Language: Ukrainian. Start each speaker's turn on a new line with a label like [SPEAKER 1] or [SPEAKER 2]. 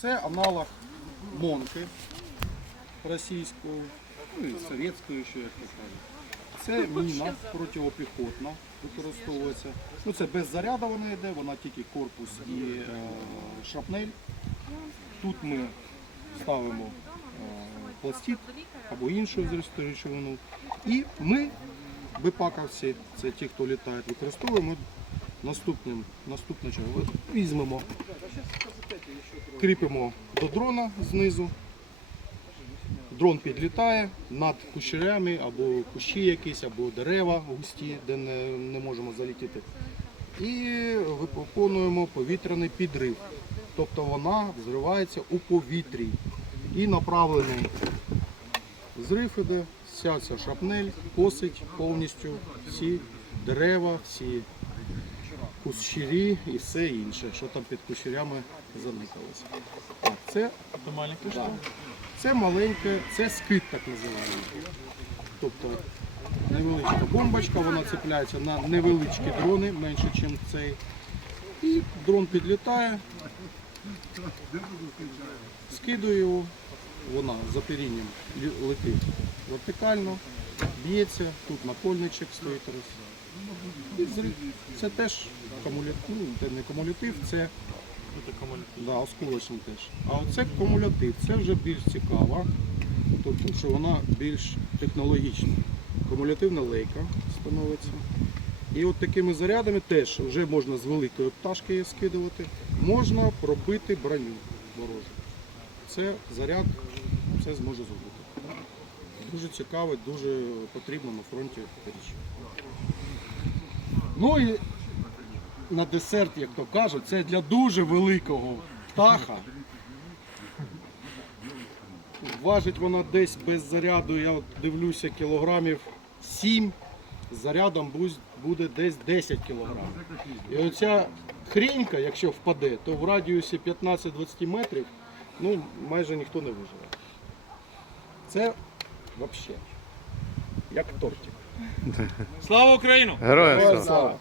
[SPEAKER 1] Це аналог Монки російської, ну і совєтської, що як то кажуть. Це міна протипіхотна використовується. Ну, це без заряду вона йде, вона тільки корпус і е, шрапнель. Тут ми ставимо е, пластик або іншу речовину. І ми, бипаковці, це ті, хто літає, використовуємо наступним, наступне чого. Візьмемо, кріпимо до дрона знизу. Дрон підлітає над кущерями або кущі якісь, або дерева густі, де не, не можемо залітіти. І виконуємо повітряний підрив. Тобто вона взривається у повітрі. І направлений зрив іде, вся ця шапнель косить повністю всі дерева, всі кущері і все інше, що там під кущерями заникалося. Так, це
[SPEAKER 2] Це
[SPEAKER 1] Да.
[SPEAKER 2] штук.
[SPEAKER 1] Це маленьке, це скид так називаємо. Тобто невеличка бомбочка, вона цепляється на невеличкі дрони, менше, ніж цей. І дрон підлітає, скидує його, вона за перінням летить вертикально, б'ється, тут напольничок стоїть. І. Це теж кумулятив, ну, це не кумулятив, це
[SPEAKER 2] Це.
[SPEAKER 1] Да, осколочний теж. А оце кумулятив, це вже більш цікаво, тобто, що вона більш технологічна. Кумулятивна лейка становиться. І от такими зарядами теж вже можна з великої пташки її скидувати, можна пробити броню ворожу. Це заряд все зможе зробити. Дуже цікаво, дуже потрібно на фронті річ. Ну і на десерт, як то кажуть, це для дуже великого птаха. Важить вона десь без заряду, я от дивлюся, кілограмів 7. З зарядом буде десь 10 кілограмів. І оця хрінька, якщо впаде, то в радіусі 15-20 метрів ну, майже ніхто не виживе. Це взагалі як тортик.
[SPEAKER 2] Слава Україну!
[SPEAKER 3] Героям слава!
[SPEAKER 1] Слава!